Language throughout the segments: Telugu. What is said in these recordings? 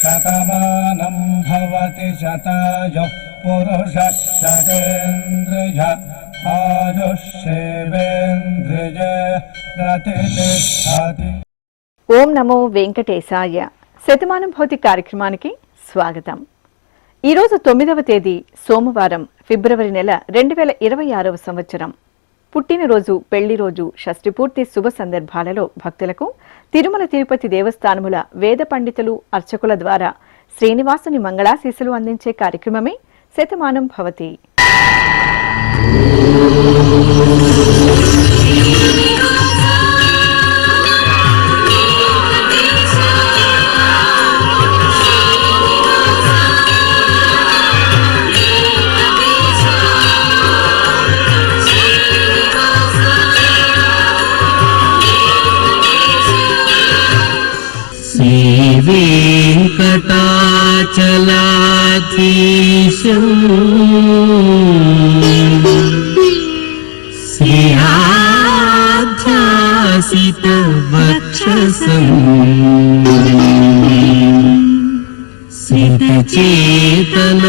శతమానం భవతి శతాయుః పురుషः శతేంద్రియ ఆయుష్యేవేంద్రియ ప్రతిష్టతి. ఓం నమో వెంకటేశాయ. శతమానం భౌతి కార్యక్రమానికి స్వాగతం. ఈరోజు 9వ తేదీ సోమవారం, ఫిబ్రవరి నెల 2026వ సంవత్సరం. పుట్టినరోజు, పెళ్లి రోజు, షష్ఠి పూర్తి శుభ సందర్భాలలో భక్తులకు తిరుమల తిరుపతి దేవస్థానముల వేద పండితులు, అర్చకుల ద్వారా శ్రీనివాసుని మంగళాశీస్సులు అందించే కార్యక్రమమే శతమానం భవతి. వెంకటాచలాధీశం శ్రీయాధ్యాసితవక్షసం శ్రితచేతన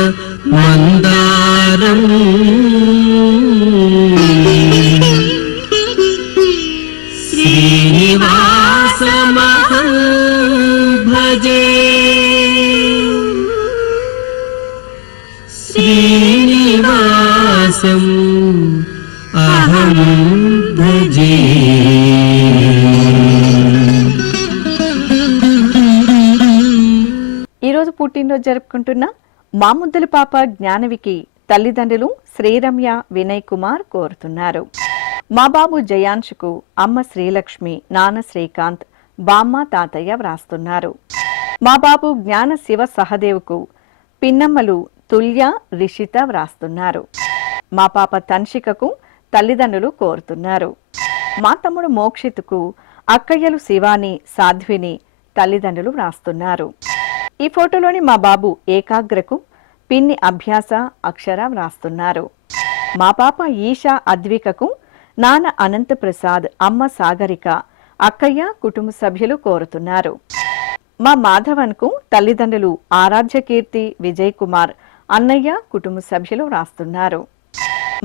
మందారం శ్రీనివాసమహం భజే. శ్రీనివాసం అహం భజే. ఈరోజు పుట్టినరోజు జరుపుకుంటున్న మా ముద్దల పాప జ్ఞానవికి తల్లిదండ్రులు శ్రీరమ్య, వినయ్ కుమార్ కోరుతున్నారు. మా బాబు జయాంశుకు అమ్మ శ్రీలక్ష్మి, నాన్న శ్రీకాంత్, బామ్మ, తాతయ్య వ్రాస్తున్నారు. మా బాబు జ్ఞాన శివ సహదేవ్కు పిన్నమ్మలు తుల్య, రిషిత వ్రాస్తున్నారు. మా పాప తన్షికకు తల్లిదండ్రులు కోరుతున్నారు. మా తమ్ముడు మోక్షిత్కు అక్కయ్యలు శివాని, సాధ్విని తల్లిదండ్రులు వ్రాస్తున్నారు. ఈ ఫోటోలోని మా బాబు ఏకాగ్రకు పిన్ని అభ్యాస, అక్షర వ్రాస్తున్నారు. మా పాప ఈషా అద్వికకు నాన్న అనంత ప్రసాద్, అమ్మ సాగరిక, అక్కయ్య, కుటుంబ సభ్యులు కోరుతున్నారు. మా మాధవన్కు తల్లిదండ్రులు ఆరాధ్య కీర్తి, విజయ్ కుమార్, అన్నయ్య, కుటుంబ సభ్యులు వ్రాస్తున్నారు.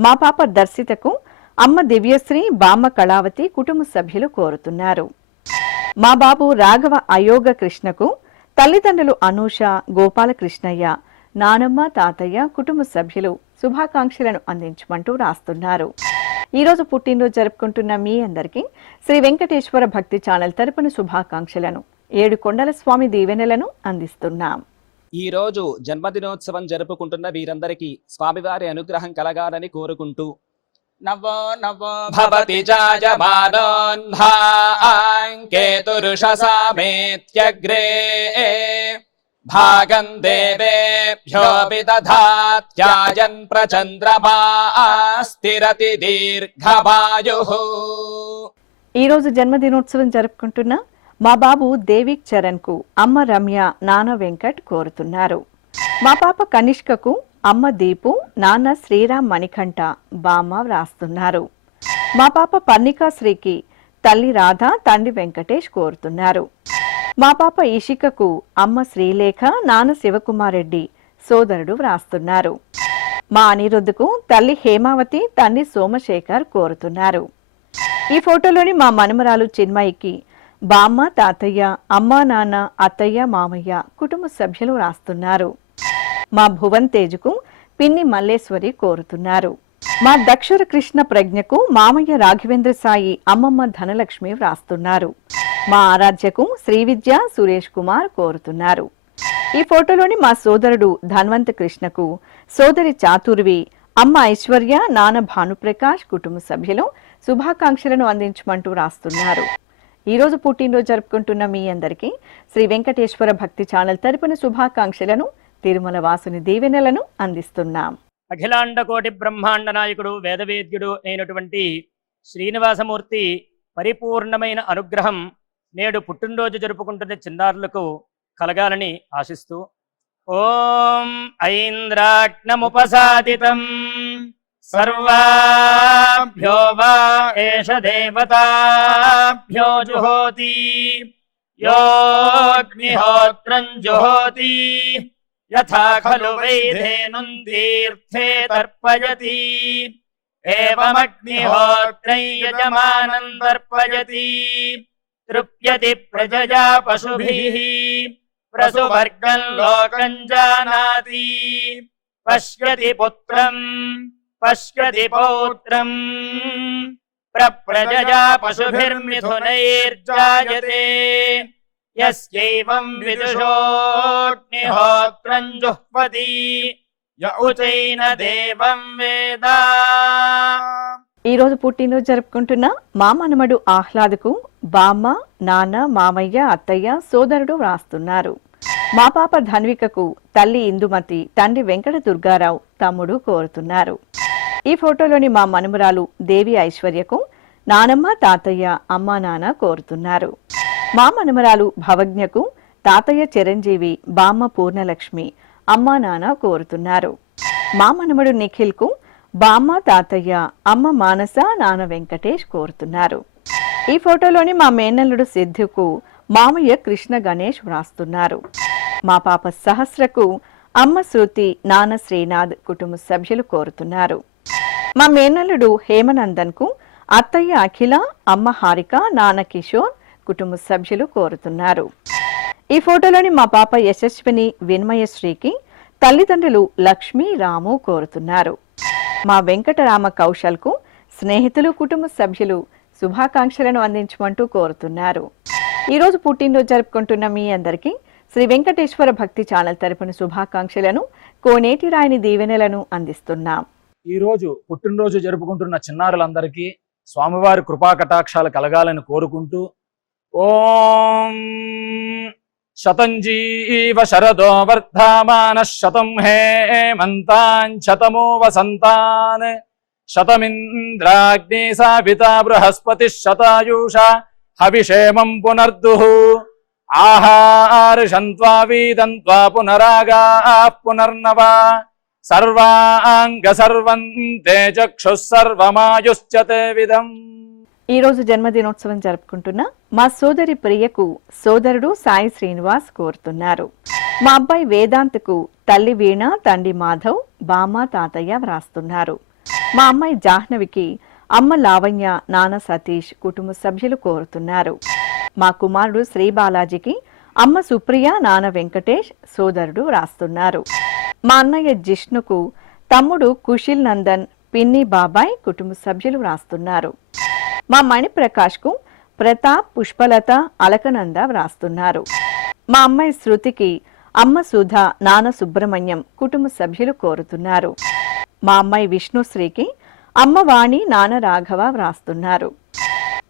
మా పాప దర్శితకు అమ్మ దివ్యశ్రీ, బామ్మ కళావతి, కుటుంబ సభ్యులు కోరుతున్నారు. మా బాబు రాఘవ అయోగ కృష్ణకు తల్లిదండ్రులు అనూష, గోపాలకృష్ణయ్య, నానమ్మ, తాతయ్య, కుటుంబ సభ్యులు శుభాకాంక్షలను అందించమంటూ రాస్తున్నారు. ఈరోజు పుట్టినరోజు జరుపుకుంటున్న మీ అందరికీ శ్రీ వెంకటేశ్వర భక్తి ఛానల్ తరపున శుభాకాంక్షలను, 7 కొండల స్వామి దీవెనలను అందిస్తున్నాం. ఈ రోజు జన్మదినోత్సవం జరుపుకుంటున్న వీరందరికీ స్వామివారి అనుగ్రహం కలగాలని కోరుకుంటూ నవో నవో భవతి జాయమానోన్హాంకేతురుషసామేత్యగ్రే భాగం దేవేభ్యో విదధాత్యాయన్ ప్రచంద్రమా స్థిరతి దీర్ఘమాయుః. ఈ రోజు జన్మదినోత్సవం జరుపుకుంటున్న మా బాబు దేవిక్ చరణ్ కు అమ్మ రమ్య, నాన్న వెంకట్ కోరుతున్నారు. మా పాప కనిష్కకు అమ్మ దీపు, నాన్న శ్రీరామ్ మణికంఠ, బామ్మ వ్రాస్తున్నారు. మా పాప పర్ణికాశ్రీకి తల్లి రాధ, తండ్రి వెంకటేష్ కోరుతున్నారు. మా పాప ఇషికకు అమ్మ శ్రీలేఖ, నాన్న శివకుమారెడ్డి, సోదరుడు వ్రాస్తున్నారు. మా అనిరుద్ధకు తల్లి హేమావతి, తండ్రి సోమశేఖర్ కోరుతున్నారు. ఈ ఫోటోలోని మా మనుమరాలు చిన్మయికి బామ్మ, తాతయ్య, అమ్మా, నాన్న, అత్తయ్య, మామయ్య, కుటుంబ సభ్యులు రాస్తున్నారు. మా భువన్ తేజుకు పిన్ని మల్లేశ్వరి కోరుతున్నారు. మా దక్షుర కృష్ణ ప్రజ్ఞకు మామయ్య రాఘవేంద్ర సాయి, అమ్మమ్మ ధనలక్ష్మి వ్రాస్తున్నారు. మా ఆరాధ్యకు శ్రీవిద్య, సురేష్ కుమార్ కోరుతున్నారు. ఈ ఫోటోలోని మా సోదరుడు ధన్వంత కృష్ణకు సోదరి చాతుర్వి, అమ్మ ఐశ్వర్య, నాన్న భానుప్రకాష్, కుటుంబ సభ్యులు శుభాకాంక్షలను అందించమంటూ రాస్తున్నారు. ఈ రోజు పుట్టినరోజు జరుపుకుంటున్న మీ అందరికీ శ్రీ వెంకటేశ్వర భక్తి ఛానల్ తరపున శుభాకాంక్షలను, తిరుమల వాసుని దీవెనలను అందిస్తున్నాం. అఖిలాండ కోటి బ్రహ్మాండ నాయకుడు, వేదవేద్యుడు అయినటువంటి శ్రీనివాసమూర్తి పరిపూర్ణమైన అనుగ్రహం నేడు పుట్టినరోజు జరుపుకుంటున్న చిన్నారులకు కలగాలని ఆశిస్తూ ఓం ఐంద్రాగ్నముపసాదితం सर्वाभ्यो वा एष देवताभ्यो जुहोति योऽग्निहोत्रं जुहोति यथा खलु वैधेनुं तीर्थे तर्पयति एवमग्निहोत्रं यजमानं तर्पयति तृप्यति प्रजया पशुभिः प्रसुवर्गं लोकं जानाति पश्यति पुत्रं पश्यति पौत्रं प्रजया पशुभिर्मिथुनैर्जायते यस्यैवं विदुषोऽग्निहोत्रं जुह्वति य उचैन देवं वेद। ఈ రోజు పుట్టినరోజు జరుపుకుంటున్న మా మనమడు ఆహ్లాదకు బామ్మ, నాన్న, మామయ్య, అత్తయ్య, సోదరుడు వ్రాస్తున్నారు. మా పాప ధన్వికకు తల్లి ఇందుమతి, తండ్రి వెంకట దుర్గారావు, తమ్ముడు కోరుతున్నారు. ఈ ఫోటోలోని మా మనుమరాలు దేవి ఐశ్వర్యకు నానమ్మ, తాతయ్య, అమ్మా, నాన్న కోరుతున్నారు. మా మనుమరాలు భవజ్ఞకు తాతయ్య చిరంజీవి, బామ్మ పూర్ణలక్ష్మి, అమ్మా, నాన్న కోరుతున్నారు. మా మనమడు నిఖిల్కు బామ్మ, తాతయ్య, అమ్మ మానస, నాన్న వెంకటేష్ కోరుతున్నారు. ఈ ఫోటోలోని మా మేనల్లుడు సిద్ధుకు మామయ్య కృష్ణ గణేష్ వ్రాస్తున్నారు. మా పాప సహస్రకు అమ్మ శృతి, నాన్న శ్రీనాథ్ కుటుంబ సభ్యులు కోరుతున్నారు. మా మేనల్లుడు హేమనందన్ కు అత్తయ్య అఖిల, అమ్మ హారిక, నాన్న కిషోర్ కుటుంబ సభ్యులు కోరుతున్నారు. ఈ ఫోటోలోని మా పాప యశస్విని, విన్మయశ్రీకి తల్లిదండ్రులు లక్ష్మి, రాము కోరుతున్నారు. మా వెంకటరామ కౌశల్కు స్నేహితులు, కుటుంబ సభ్యులు శుభాకాంక్షలను అందించమంటూ కోరుతున్నారు. ఈరోజు పుట్టినరోజు జరుపుకుంటున్న మీ అందరికీ శ్రీ వెంకటేశ్వర భక్తి ఛానల్ తరపున శుభాకాంక్షలను, కోనేటి రాయని దీవెనలను అందిస్తున్నాం. ఈ రోజు పుట్టినరోజు జరుపుకుంటున్న చిన్నారులందరికీ స్వామివారి కృపా కటాక్షాలు కలగాలని కోరుకుంటూ ఓం శతంజీవ శరదో వర్ధమాన శతం హేమంతాన్ శతమో వసంతాన్ శతమింద్రాగ్ని సావితా బృహస్పతి శతాయూష హవిషేమం పునర్దుః ఆహార్షంత్వా వీదంత్వా పునరాగా పునర్నవ సర్వాంగ సర్వంతే చక్షుః సర్వమాయుశ్చతే విధం. ఈ రోజు జన్మదినోత్సవం జరుపుకుంటున్న మా సోదరి ప్రియకు సోదరుడు సాయి శ్రీనివాస్ కోరుతున్నారు. మా అబ్బాయి వేదాంత్కు తల్లి వీణ, తండ్రి మాధవ్, బామ్మ, తాతయ్య వ్రాస్తున్నారు. మా అమ్మాయి జాహ్నవికి అమ్మ లావణ్య, నాన్న సతీష్ కుటుంబ సభ్యులు కోరుతున్నారు. మా కుమారుడు శ్రీ బాలాజీకి అమ్మ సుప్రియ, నాన్న వెంకటేష్, సోదరుడు వ్రాస్తున్నారు. మా అన్నయ్య జిష్ణుకు తమ్ముడు కుషిల్ నందన్, పిన్ని బాబాయ్ కుటుంబ సభ్యులు వ్రాస్తున్నారు. మా మణిప్రకాష్ కు ప్రతాప్, పుష్పలత, అలకనంద వ్రాస్తున్నారు. మా అమ్మాయి శృతికి అమ్మ సుధ, నాన్న సుబ్రహ్మణ్యం కుటుంబ సభ్యులు కోరుతున్నారు. మా అమ్మాయి విష్ణుశ్రీకి అమ్మ వాణి, నాన్న రాఘవ వ్రాస్తున్నారు.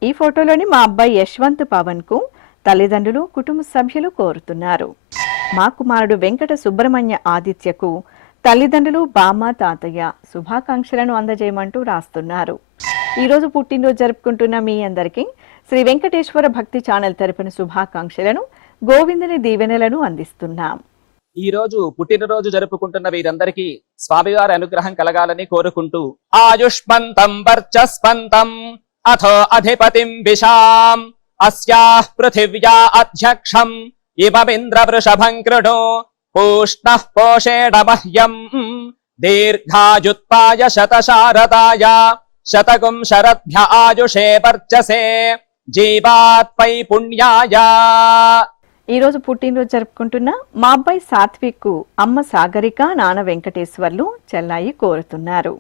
ఈ ఫోటోలోని మా అబ్బాయి యశ్వంత్ పవన్ కు తల్లిదండ్రులు, కుటుంబ సభ్యులు కోరుతున్నారు. మా కుమారుడు వెంకట సుబ్రహ్మణ్య ఆదిత్యకు తల్లిదండ్రులు, బామ్మ, తాతయ్య శుభాకాంక్షలను అందజేయమంటూ రాస్తున్నారు. ఈ రోజు పుట్టినరోజు జరుపుకుంటున్న మీ అందరికీ శ్రీ వెంకటేశ్వర భక్తి ఛానల్ తరపున శుభాకాంక్షలను, గోవిందుని దీవెనలను అందిస్తున్నాం. ఈ రోజు పుట్టినరోజు జరుపుకుంటున్న వీరందరికీ స్వామివారి అనుగ్రహం కలగాలని కోరుకుంటూ ఆయుష్మంతం వర్చస్వంతం అథో అధిపతిం విశాం అస్యాః పృథివ్యా అధ్యక్షం ఇమమింద్ర వృషభం కృణో పూష్ణః పోషేణ మహ్యం దీర్ఘాయుత్పాయ శతశారదాయ శతకం శరద్భ్య ఆయుషే వర్చసే జీవాత్పై పుణ్యాయ. ఈ రోజు పుట్టినరోజు జరుపుకుంటున్న మా అబ్బాయి సాత్విక్ కు అమ్మ సాగరిక, నాన్న వెంకటేశ్వర్లు, చెల్లాయి కోరుతున్నారు.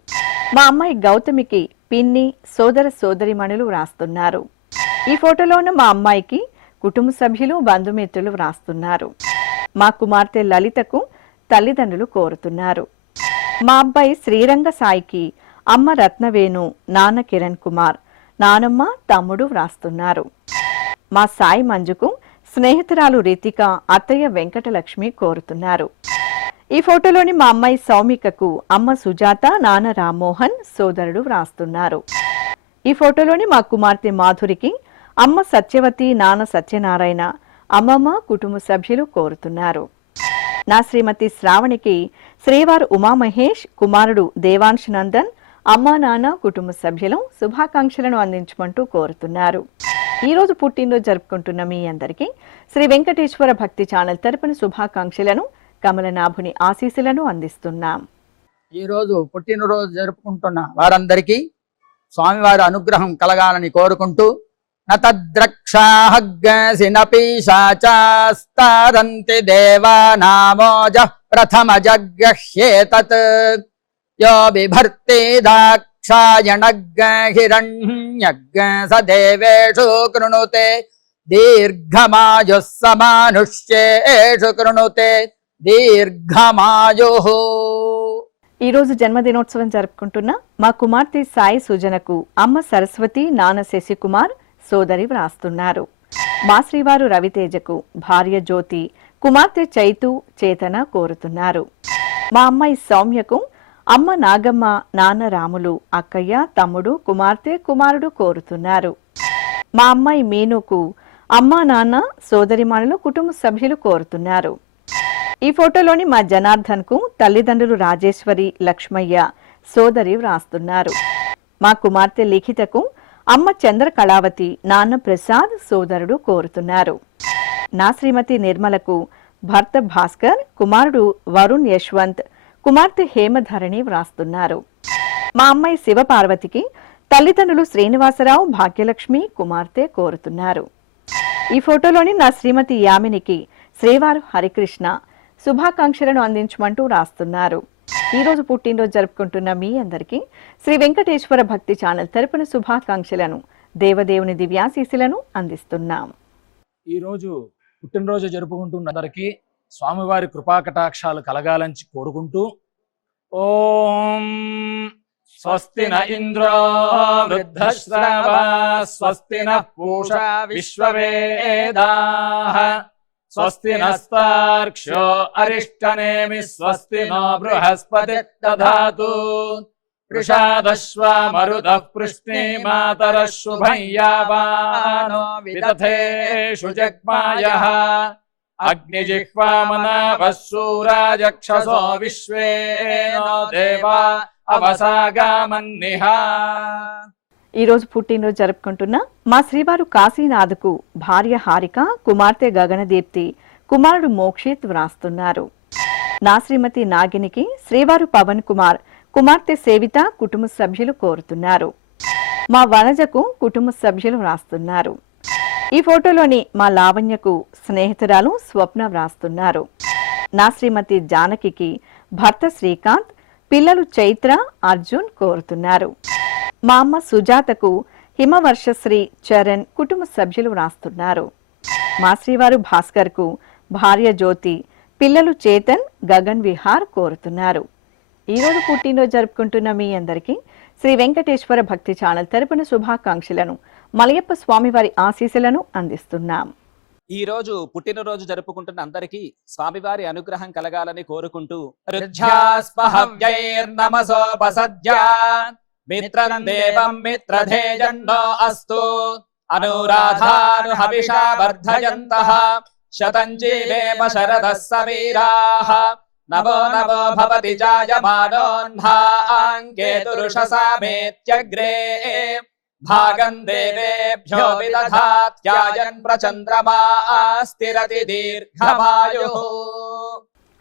మా అమ్మాయి గౌతమికి పిన్ని, సోదర సోదరిమణులు వ్రాస్తున్నారు. ఈ ఫోటోలో ఉన్న మా అమ్మాయికి కుటుంబ సభ్యులు, బంధుమిత్రులు వ్రాస్తున్నారు. మా కుమార్తె లలితకు తల్లిదండ్రులు కోరుతున్నారు. మా అబ్బాయి శ్రీరంగ సాయికి అమ్మ రత్నవేణు, నాన్న కిరణ్ కుమార్, నానమ్మ, తమ్ముడు వ్రాస్తున్నారు. మా సాయి మంజుకు స్నేహితురాలు రితిక, అత్తయ్య వెంకటలక్ష్మి కోరుతున్నారు. ఈ ఫోటోలోని మా అమ్మాయి సౌమికకు అమ్మ సుజాత, నాన్న రామ్మోహన్, సోదరుడు వ్రాస్తున్నారు. ఈ ఫోటోలోని మా కుమార్తె మాధురికి అమ్మ సత్యవతి, నాన్న సత్యనారాయణ, అమ్మమ్మ కుటుంబ సభ్యులు కోరుతున్నారు. నా శ్రీమతి శ్రావణికి శ్రీవారు ఉమామహేష్, కుమారుడు దేవాంశ్ నందన్, అమ్మా నాన్న కుటుంబ సభ్యులు శుభాకాంక్షలను అందించమంటూ కోరుతున్నారు. ఈరోజు పుట్టినరోజు జరుపుకుంటున్న మీ అందరికీ శ్రీ వెంకటేశ్వర భక్తి ఛానల్ తరపున శుభాకాంక్షలను, కమలనాభుని ఆశీస్సులను అందిస్తున్నాం. ఈరోజు పుట్టినరోజు జరుపుకుంటున్న వారందరికీ స్వామివారి అనుగ్రహం కలగాలని కోరుకుంటూ నతద్రక్షాహగ్గసినపీశాచాస్తారంతి దేవానామోజ ప్రథమ జగ్గహ్యేతత్ యో బిభర్తి దాక్షాయణగ్గ హిరణ్యగ్గ స దేవేషు కృణుతే దీర్ఘమాయుః సమానుష్యేషు కృణుతే దీర్ఘమాయుః. ఈ రోజు జన్మదినోత్సవం జరుపుకుంటున్న మా కుమార్తె సాయి సుజనకు అమ్మ సరస్వతి, నాన్న శశికుమార్, సోదరి వ్రాస్తున్నారు. మా శ్రీవారు రవితేజకు భార్య జ్యోతి, కుమార్తె చైతు, చేతన కోరుతున్నారు. మా అమ్మాయి సౌమ్యకు అమ్మ నాగమ్మ, నాన్న రాములు, అక్కయ్య, తమ్ముడు, కుమార్తె, కుమారుడు కోరుతున్నారు. మా అమ్మాయి మీనుకు అమ్మ, నాన్న, సోదరిమణులు, కుటుంబ సభ్యులు కోరుతున్నారు. ఈ ఫోటోలోని మా జనార్దన్ కు తల్లిదండ్రులు రాజేశ్వరి, లక్ష్మయ్య, సోదరి వ్రాస్తున్నారు. మా కుమార్తె లిఖితకు అమ్మ చంద్ర కళావతి, నాన్న ప్రసాద్, సోదరుడు కోరుతున్నారు. నా శ్రీమతి నిర్మలకు భర్త భాస్కర్, కుమారుడు వరుణ్ యశ్వంత్, కుమార్తె హేమధరణి వ్రాస్తున్నారు. మా అమ్మాయి శివపార్వతికి తల్లిదండ్రులు శ్రీనివాసరావు, భాగ్యలక్ష్మి, కుమార్తె కోరుతున్నారు. ఈ ఫోటోలోని నా శ్రీమతి యామినికి శ్రీవారు హరికృష్ణ శుభాకాంక్షలను అందించమంటూ రాస్తున్నారు. ఈ రోజు పుట్టినరోజు జరుపుకుంటున్న మీ అందరికీ శ్రీ వెంకటేశ్వర భక్తి ఛానల్ తరపున శుభాకాంక్షలను, దేవదేవుని దివ్యాశీస్సులను అందిస్తున్నాం. ఈరోజు పుట్టినరోజు జరుపుకుంటున్న అందరికీ స్వామివారి కృపాకటాక్షాలు కలగాలని కోరుకుంటూ ఓం స్వస్తి న ఇంద్రో వృద్ధశ్రవా స్వస్తి న పూషా విశ్వవేదాః స్వస్తి నస్తార్క్ష్యో అరిష్టనేమి స్వస్తి నో బృహస్పతి దధాతు వృషాదశ్వా మరుదః పృష్ణీమాతరః శుభం యావానో విదథేషు జగ్మాయః అగ్నిజిహ్వామనాభः శూరాజక్షసో విశ్వేనో దేవా అవసాగామన్నిహ. ఈ రోజు పుట్టినరోజు జరుపుకుంటున్న మా శ్రీవారు కాశీనాథ్కు భార్య హారిక, కుమార్తె గగనదీప్తి, కుమారుడు మోక్షిత్ వ్రాస్తున్నారు. నా శ్రీమతి నాగినికి శ్రీవారు పవన్ కుమార్, కుమార్తె సేవిత, కుటుంబ సభ్యులు కోరుతున్నారు. మా వనజకు కుటుంబ సభ్యులు వ్రాస్తున్నారు. ఈ ఫోటోలోని మా లావణ్యకు స్నేహితురాలు స్వప్న వ్రాస్తున్నారు. నా శ్రీమతి జానకికి భర్త శ్రీకాంత్, పిల్లలు చైత్ర, అర్జున్ కోరుతున్నారు. మా అమ్మ సుజాతకు హిమవర్షశ్రీ, చరణ్, కుటుంబ సభ్యులు వ్రాస్తున్నారు. మా శ్రీవారు భాస్కర్కు భార్య జ్యోతి, పిల్లలు చేతన్, గగన్ విహార్ కోరుతున్నారు. ఈ రోజు పుట్టినరోజు జరుపుకుంటున్న మీ అందరికీ శ్రీ వెంకటేశ్వర భక్తి ఛానల్ తరపున శుభాకాంక్షలను, మలయప్ప స్వామివారి ఆశీస్సులను అందిస్తున్నాం. ఈ రోజు పుట్టినరోజు జరుపుకుంటున్న అందరికీ స్వామివారి అనుగ్రహం కలగాలని కోరుకుంటూ రుధ్యాస్పహవ్యైర్నమసోపసద్యా మిత్రం దేవం మిత్రధేజన్నో అస్తు అనురాధాను హవిషా వర్ధయంతః శతం జీవేమ శరదః సమీరాః నవో నవో భవతి జాయమానోన్హాంకేతురుషసామేత్యగ్రే భాగం దేవేభ్యో విదధాత్యాయన్ ప్రచంద్రమా స్థిరతి దీర్ఘమాయుః.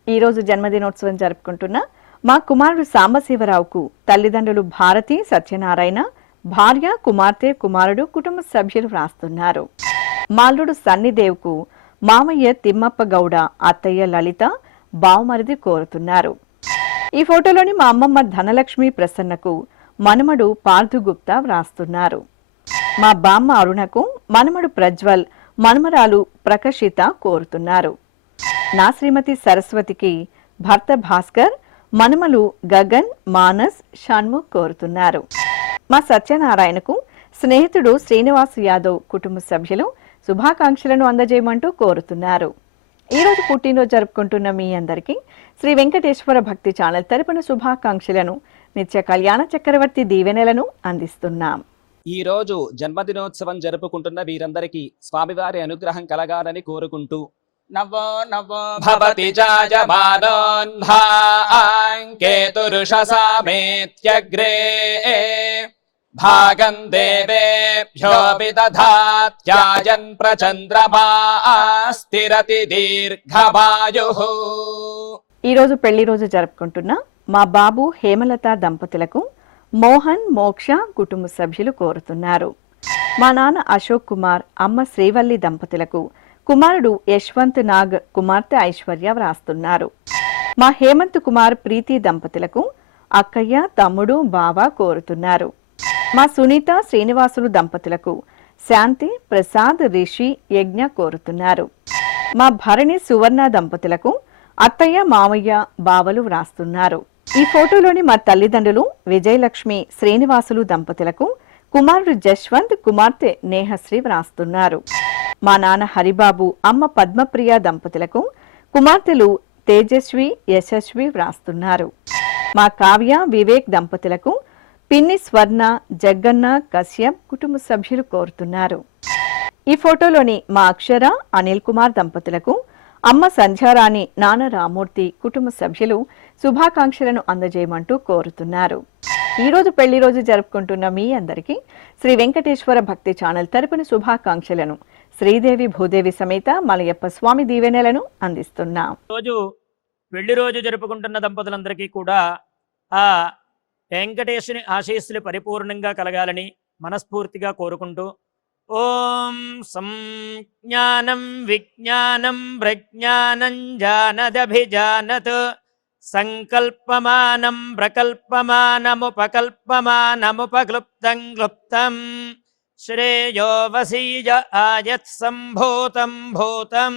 ఈ రోజు జన్మదినోత్సవం జరుపుకుంటున్న మా కుమారుడు సాంబశివరావుకు తల్లిదండ్రులు భారతి, సత్యనారాయణ, భార్య, కుమార్తె, కుమారుడు, కుటుంబ సభ్యులు వ్రాస్తున్నారు. మాల్లుడు సన్నిదేవ్కు మామయ్య తిమ్మప్ప గౌడ, అత్తయ్య లలిత, బావమరిది కోరుతున్నారు. ఈ ఫోటోలోని మా అమ్మమ్మ ధనలక్ష్మి ప్రసన్నకు మనుమడు పార్థుగుప్తా వ్రాస్తున్నారు. మా బామ్మ అరుణకు మనుమడు ప్రజ్వల్, మనుమరాలు ప్రకషిత కోరుతున్నారు. నా శ్రీమతి సరస్వతికి భర్త భాస్కర్, మనుమలు గగన్, మానస్, షణ్ముఖ్ కోరుతున్నారు. మా సత్యనారాయణకు స్నేహితుడు శ్రీనివాస్ యాదవ్, కుటుంబ సభ్యులు శుభాకాంక్షలను అందజేయమంటూ కోరుతున్నారు. ఈ రోజు పుట్టినరోజు జరుపుకుంటున్న మీ అందరికీ శ్రీ వెంకటేశ్వర భక్తి ఛానల్ తరపున శుభాకాంక్షలను, నిత్య కళ్యాణ చక్రవర్తి దీవెనలను అందిస్తున్నాం. ఈ రోజు జన్మదినోత్సవం జరుపుకుంటున్న వీరందరికీ స్వామివారి అనుగ్రహం కలగాలని కోరుకుంటూ नवो नवो भवति जायमानोऽह्नाङ्केतुरुषसामेत्यग्रे भागं देवेभ्यो विदधात्यायन् प्रचन्द्रमा स्थिरति दीर्घवायुः. ఈ రోజు పెళ్లి రోజు జరుపుకుంటున్న మా బాబు హేమలత దంపతులకు మోహన్ మోక్ష కుటుంబ సభ్యులు కోరుతున్నారు. మా నాన్న అశోక్ కుమార్, అమ్మ శ్రీవల్లి దంపతులకు కుమారుడు యశ్వంత్ నాగ్, కుమార్తె ఐశ్వర్య వ్రాస్తున్నారు. మా హేమంత్ కుమార్ ప్రీతి దంపతులకు అక్కయ్య, తమ్ముడు, బావ కోరుతున్నారు. మా సునీత శ్రీనివాసులు దంపతులకు శాంతి, ప్రసాద్, రిషి, యజ్ఞ కోరుతున్నారు. మా భరణి సువర్ణ దంపతులకు అత్తయ్య, మామయ్య, బావలు వ్రాస్తున్నారు. ఈ ఫోటోలోని మా తల్లిదండ్రులు విజయలక్ష్మి, శ్రీనివాసులు దంపతులకు కుమారుడు జశ్వంత్, కుమార్తె నేహశ్రీ వ్రాస్తున్నారు. మా నాన్న హరిబాబు, అమ్మ పద్మప్రియ దంపతులకు కుమార్తెలు తేజస్వి, యశస్వి వ్రాస్తున్నారు. మా కావ్య, వివేక్ దంపతులకు పిన్ని స్వర్ణ, జగ్గన్న, కశ్యప్ కుటుంబ సభ్యులు కోరుతున్నారు. ఈ ఫోటోలోని మా అక్షర, అనిల్ కుమార్ దంపతులకు అమ్మ సంధ్యారాణి, నాన్న రామూర్తి కుటుంబ సభ్యులు శుభాకాంక్షలను అందజేయమంటూ కోరుతున్నారు. ఈ రోజు పెళ్లి రోజు జరుపుకుంటున్న మీ అందరికీ శ్రీ వెంకటేశ్వర భక్తి ఛానల్ తరపున శుభాకాంక్షలను శ్రీదేవి భూదేవి సమేత మలయప్ప స్వామి దీవెనలను అందిస్తున్నాం. రోజు పెళ్లి రోజు జరుపుకుంటున్న దంపతులందరికీ కూడా ఆ వెంకటేశుని ఆశీస్సులు పరిపూర్ణంగా కలగాలని మనస్ఫూర్తిగా కోరుకుంటూ ఓం సంజ్ఞానం విజ్ఞానం ప్రజ్ఞానం జానదభిజానత్ సంకల్పమానం ప్రకల్పమానముపకల్పమానముపక్లుప్తం క్లుప్తం శ్రేయో వసీయ ఆయత్ సంభూతం భూతం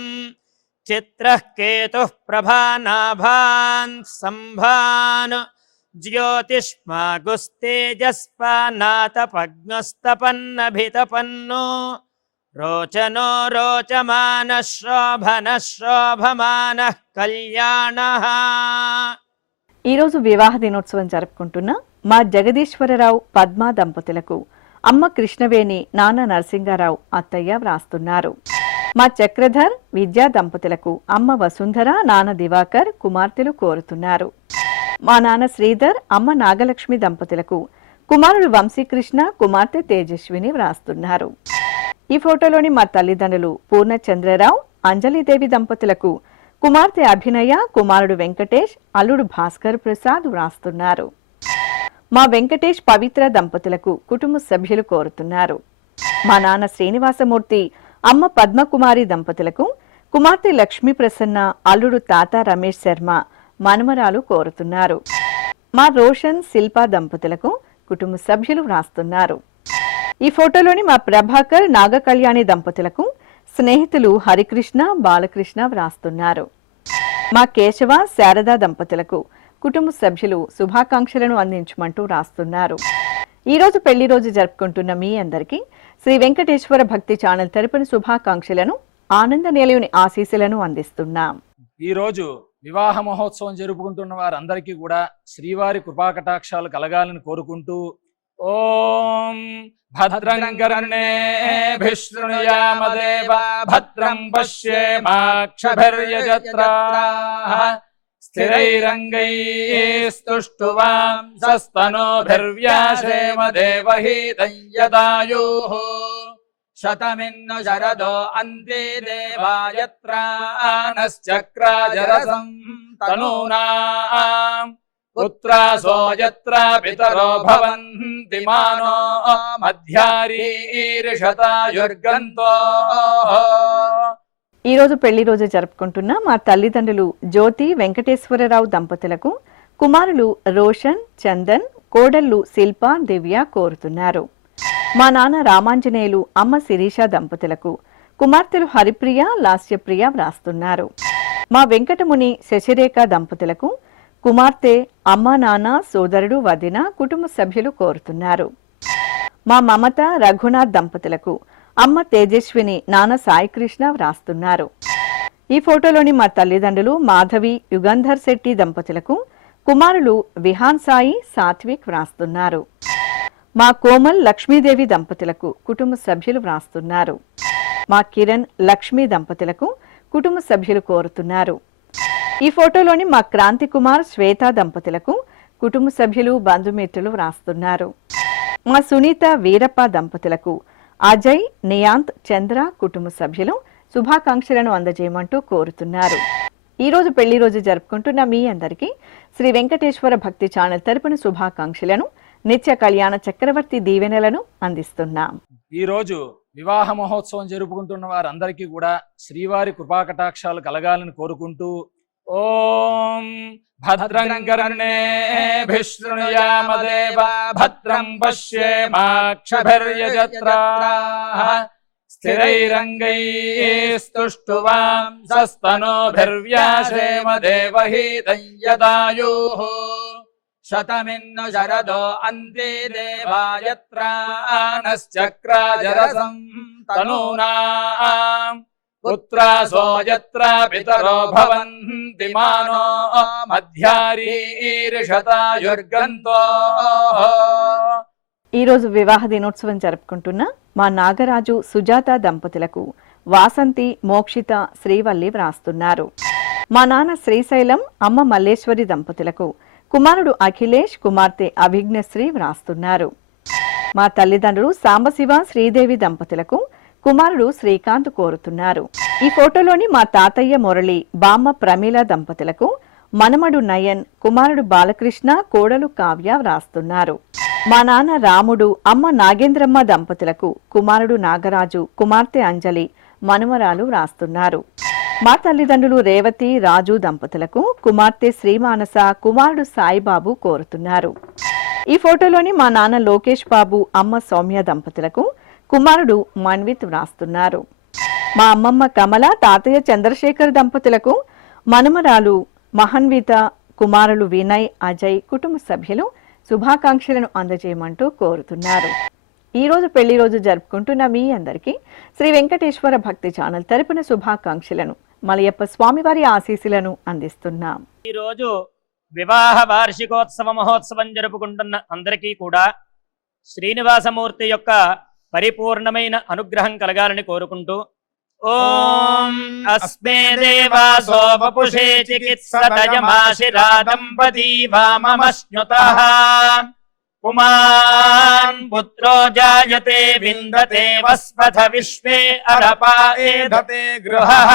చిత్రః కేతుః ప్రభానాభాన్ సంభాన్ జ్యోతిష్మాగుస్తేజస్పానాతపగ్నస్తపన్నభితపన్నో రోచనో రోచమాన శోభన శోభమాన కళ్యాణ. ఈరోజు వివాహ దినోత్సవం జరుపుకుంటున్న మా జగదీశ్వరరావు, పద్మ దంపతులకు అమ్మ కృష్ణవేణి, నాన్న నరసింగారావు, అత్తయ్య వ్రాస్తున్నారు. మా చక్రధర్, విద్యా దంపతులకు అమ్మ వసుంధర, నాన్న దివాకర్ కుమార్తెలు కోరుతున్నారు. మా నాన్న శ్రీధర్, అమ్మ నాగలక్ష్మి దంపతులకు కుమారుడు వంశీకృష్ణ, కుమార్తె తేజస్విని వ్రాస్తున్నారు. ఈ ఫోటోలోని మా తల్లిదండ్రులు పూర్ణచంద్రరావు, అంజలిదేవి దంపతులకు కుమార్తె అభినయ, కుమారుడు వెంకటేష్, అల్లుడు భాస్కర్ ప్రసాద్ వ్రాస్తున్నారు. మా వెంకటేష్ పవిత్ర దంపతులకు కుటుంబ సభ్యులు కోరుతున్నారు. మా నాన్న శ్రీనివాసమూర్తి, అమ్మ పద్మకుమారి దంపతులకు కుమార్తె లక్ష్మీ ప్రసన్న, అల్లుడు తాత రమేష్ శర్మ, మనమరాలు కోరుతున్నారు. మా రోషన్, శిల్ప దంపతులకు కుటుంబ సభ్యులు వ్రాస్తున్నారు. ఈ ఫోటోలోని మా ప్రభాకర్, నాగకళ్యాణి దంపతులకు స్నేహితులు హరికృష్ణ, బాలకృష్ణ వ్రాస్తున్నారు. మా కేశవ, శారద దంపతులకు కుటుంబ సభ్యులు శుభాకాంక్షలను అందించమంటూ రాస్తున్నారు. ఈ రోజు పెళ్లి రోజు జరుపుకుంటున్న మీ అందరికీ శ్రీ వెంకటేశ్వర భక్తి ఛానల్ తరపున శుభాకాంక్షలను, ఆనంద నిలయుని ఆశీస్సులను అందిస్తున్నాం. ఈ రోజు వివాహ మహోత్సవం జరుపుకుంటున్న వారందరికీ కూడా శ్రీవారి కృపాకటాక్షాలు కలగాలని కోరుకుంటూ ఓం భద్రం కర్ణేభిః శృణుయామదేవా భద్రం పశ్యేమాక్షభిర్యజత్రాః స్థిరైరంగైస్తుష్టువాంసస్తనోభిర్వ్యాసేమ దేవహీతం యదాయుః శతమిన్ను శరదో అంతే దేవాయత్రానశ్చక్రాజరసం తనూనాం పుత్రాసో యత్ర పితరో భవంతి మానో మధ్యారీర్షతాయుర్గంతో. ఈ రోజు పెళ్లి రోజు జరుపుకుంటున్న మా తల్లిదండ్రులు జ్యోతి, వెంకటేశ్వరరావు దంపతులకు కుమారులు రోషన్, చందన్, కోడళ్లు శిల్ప, దివ్య కోరుతున్నారు. మా నాన్న రామాంజనేయులు, అమ్మ శిరీష దంపతులకు కుమార్తెలు హరిప్రియ, లాస్యప్రియ వ్రాస్తున్నారు. మా వెంకటముని, శశిరేఖ దంపతులకు కుమార్తె, అమ్మ, నాన్న, సోదరుడు, వదిన కుటుంబ సభ్యులు కోరుతున్నారు. మా మమత, రఘునాథ్ దంపతులకు అమ్మ తేజస్విని, నాన్న సాయికృష్ణ వ్రాస్తున్నారు. ఈ ఫోటోలోని మా తల్లిదండ్రులు మాధవి, యుగంధర్ శెట్టి దంపతులకు కుమారులు విహాన్ సాయి, సాత్విక్ వ్రాస్తున్నారు. మా కోమల్, లక్ష్మీదేవి దంపతులకు కుటుంబ సభ్యులు వ్రాస్తున్నారు. మా కిరణ్, లక్ష్మీ దంపతులకు కుటుంబ సభ్యులు కోరుతున్నారు. ఈ ఫోటోలోని మా క్రాంతి కుమార్ శ్వేత దంపతులకు కుటుంబ సభ్యులు బంధుమిత్రులు వ్రాస్తున్నారు. మా సునీత వీరప్ప దంపతులకు అజయ్ నియాంత్ చంద్ర కుటుంబ సభ్యులు శుభాకాంక్షలను అందజేయమంటూ కోరుతున్నారు. ఈ రోజు పెళ్లి రోజు జరుపుకుంటున్న మీ అందరికీ శ్రీ వెంకటేశ్వర భక్తి ఛానల్ తరపున శుభాకాంక్షలను, నిత్య కళ్యాణ చక్రవర్తి దీవెనలను అందిస్తున్నాం. ఈ రోజు వివాహ మహోత్సవం జరుపుకుంటున్న వారందరికీ కూడా శ్రీవారి కృపాకటాక్షాలు కలగాలని కోరుకుంటూ ఓం భద్రం కర్ణేభిః శృణుయామదేవ భద్రం పశ్యేమాక్షభిర్యజత్రాః స్థిరైరంగైస్తుష్టువాంసస్తనోభిర్వ్యాసేమ దేవహీతం యదాయుః శతమిన్ను శరదో అంతే దేవాయత్రానశ్చక్రాజరసం తనూనాం పుత్రాసో యత్ర పితరో భవంతి మానో మధ్యారీర్షతాయుర్గంతో. ఈ రోజు వివాహ దినోత్సవం జరుపుకుంటున్న మా నాగరాజు సుజాత దంపతులకు వాసంతి మోక్షిత శ్రీవల్లి వ్రాస్తున్నారు. మా నాన్న శ్రీశైలం అమ్మ మల్లేశ్వరి దంపతులకు కుమారుడు అఖిలేష్ కుమార్తె అభిజ్ఞశ్రీ వ్రాస్తున్నారు. మా తల్లిదండ్రులు సాంబశివ శ్రీదేవి దంపతులకు కుమారుడు శ్రీకాంత్ కోరుతున్నారు. ఈ ఫోటోలోని మా తాతయ్య మురళి బామ్మ ప్రమీల దంపతులకు మనమడు నయన్ కుమారుడు బాలకృష్ణ కోడలు కావ్య వ్రాస్తున్నారు. మా నాన్న రాముడు అమ్మ నాగేంద్రమ్మ దంపతులకు కుమారుడు నాగరాజు కుమార్తె అంజలి మనుమరాలు వ్రాస్తున్నారు. మా తల్లిదండ్రులు రేవతి రాజు దంపతులకు కుమార్తె శ్రీమానస కుమారుడు సాయిబాబు కోరుతున్నారు. ఈ ఫోటోలోని మా నాన్న లోకేష్ బాబు అమ్మ సౌమ్య దంపతులకు కుమారుడు మన్విత్ వ్రాస్తున్నారు. మా అమ్మమ్మ కమల తాతయ్య చంద్రశేఖర్ దంపతులకు మనుమరాలు మహన్విత కుమారులు వినయ్ అజయ్ కుటుంబ సభ్యులు శుభాకాంక్షలను అందజేయమంటూ కోరుతున్నారు. ఈ రోజు పెళ్లి రోజు జరుపుకుంటున్న మీ అందరికీ శ్రీ వెంకటేశ్వర భక్తి ఛానల్ తరపున శుభాకాంక్షలను, మలయప్ప స్వామివారి ఆశీస్సులను అందిస్తున్నాం. ఈ రోజు వివాహ వార్షికోత్సవ మహోత్సవం జరుపుకుంటున్న అందరికీ కూడా శ్రీనివాసమూర్తి యొక్క పరిపూర్ణమైన అనుగ్రహం కలగాలని కోరుకుంటూ ఓం అస్మే దేవాసో వపుషే చికిత్సతయమాశిరా దంపతీ వామమశ్నుతః పుమాన్ పుత్రో జాయతే విందతే వస్పథ విశ్వే అరపా ఏధతే గృహః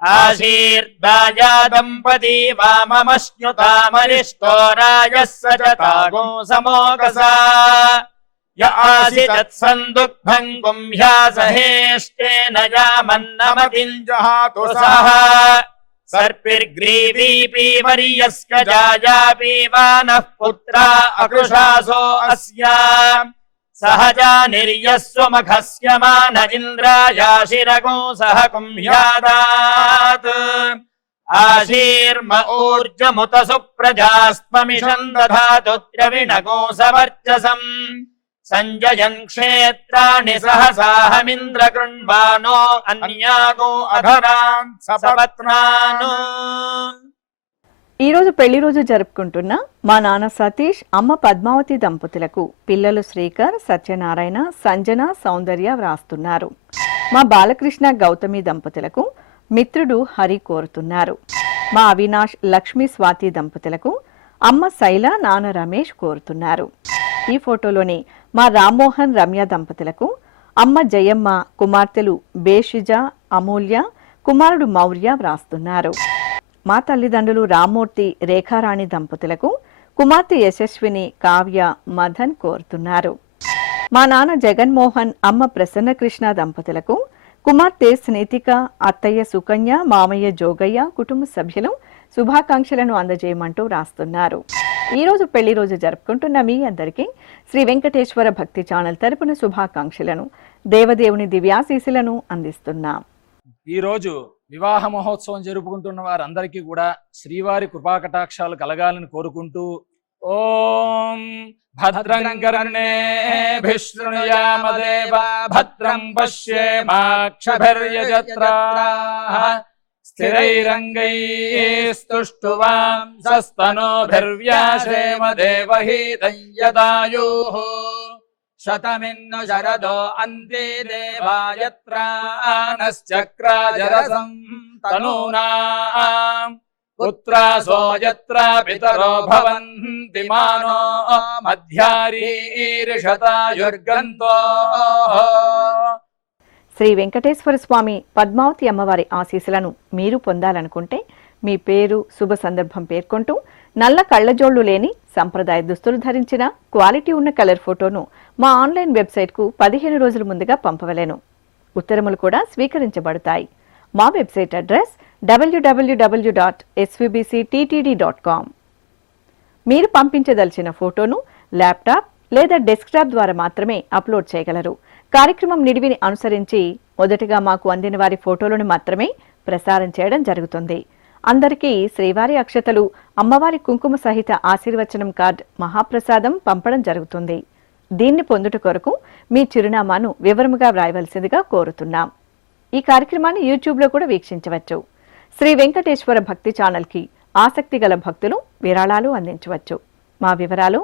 ఆశీర్దాయా దంపతీ వామమశ్నుతామరిష్టో రాజः సచతాగో సమోకసా య ఆసితత్సందుగ్ధం గుంహ్యాసహేష్టేన యామన్నమతింజహాతు సహ సర్పిర్గ్రీవీపీ వర్యస్క జాయాపీవానః పుత్రా అకృషాసో అస్యా సహజా నిర్యస్వమఖస్య మాన ఇంద్రాయాశిరగో సహ కుంభ్యాదాత్ ఆశీర్మ ఊర్జముత సుప్రజాస్త్వమిషం దధాతు ద్రవిణగో సవర్చసం సంజయన్ క్షేత్రాణి సహసాహమింద్ర కృణ్వానో అన్యాగో అధరాన్ సపత్నాను. ఈ రోజు పెళ్లి రోజు జరుపుకుంటున్న మా నాన్న సతీష్ అమ్మ పద్మావతి దంపతులకు పిల్లలు శ్రీకర్ సత్యనారాయణ సంజన సౌందర్య వ్రాస్తున్నారు. మా బాలకృష్ణ గౌతమి దంపతులకు మిత్రుడు హరి కోరుతున్నారు. మా అవినాష్ లక్ష్మీ స్వాతి దంపతులకు అమ్మ శైల నాన్న రమేష్ కోరుతున్నారు. ఈ ఫోటోలోని మా రామ్మోహన్ రమ్య దంపతులకు అమ్మ జయమ్మ కుమార్తెలు బేషిజ అమూల్య కుమారుడు మౌర్య వ్రాస్తున్నారు. మా తల్లిదండ్రులు రామ్మూర్తి రేఖారాణి దంపతులకు కుమార్తె యశస్విని కావ్య మదన్ కోరుతున్నారు. మా నాన్న జగన్మోహన్ అమ్మ ప్రసన్నకృష్ణ దంపతులకు కుమార్తె స్నేతిక అత్తయ్య సుకన్య మామయ్య జోగయ్య కుటుంబ సభ్యులు శుభాకాంక్షలను అందజేయమంటూ రాస్తున్నారు. ఈ రోజు పెళ్లి రోజు జరుపుకుంటున్న మీ అందరికీ శ్రీ వెంకటేశ్వర భక్తి ఛానల్ తరపున శుభాకాంక్షలను, దేవదేవుని దివ్యాశీస్సులను అందిస్తున్నాం. ఈ రోజు వివాహ మహోత్సవం జరుపుకుంటున్న వారందరికీ కూడా శ్రీవారి కృపాకటాక్షాలు కలగాలని కోరుకుంటూ ఓం భద్రం కర్ణేభిః శృణుయామదేవ భద్రం పశ్యేమాక్షభిర్యజత్రాః స్థిరైరంగైస్తుష్టువాంసస్తనోభిర్వ్యాసేమ దేవహీతం యదాయుః శతమిన్ను శరదో అంతే దేవాయత్రానశ్చక్రాజరసం తనూనాం పుత్రాసో యత్ర పితరో భవంతి మానో మధ్యారీర్షతాయుర్గంతో. శ్రీ వెంకటేశ్వర స్వామి పద్మావతి అమ్మవారి ఆశీస్సులను మీరు పొందాలనుకుంటే మీ పేరు శుభ సందర్భం పేర్కొంటూ నల్ల కళ్ళజోళ్లు లేని సంప్రదాయ దుస్తులు ధరించిన క్వాలిటీ ఉన్న కలర్ ఫోటోను మా ఆన్లైన్ వెబ్సైట్కు 15 రోజుల ముందుగా పంపవలెను. ఉత్తరములు కూడా స్వీకరించబడతాయి. మా వెబ్సైట్ అడ్రస్ www.svbcttd.com. మీరు పంపించదలిచిన ఫోటోను ల్యాప్టాప్ లేదా డెస్క్టాప్ ద్వారా మాత్రమే అప్లోడ్ చేయగలరు. కార్యక్రమం నిడివిని అనుసరించి మొదటగా మాకు అందిన వారి ఫోటోలను మాత్రమే ప్రసారం చేయడం జరుగుతుంది. అందరికీ శ్రీవారి అక్షతలు, అమ్మవారి కుంకుమ సహిత ఆశీర్వచనం కార్డ్, మహాప్రసాదం పంపడం జరుగుతుంది. దీన్ని పొందుట కొరకు మీ చిరునామాను వివరముగా వ్రాయవలసిందిగా కోరుతున్నాం. ఈ కార్యక్రమాన్ని యూట్యూబ్లో కూడా వీక్షించవచ్చు. శ్రీ వెంకటేశ్వర భక్తి ఛానల్కి ఆసక్తి గల భక్తులు విరాళాలు అందించవచ్చు. మా వివరాలు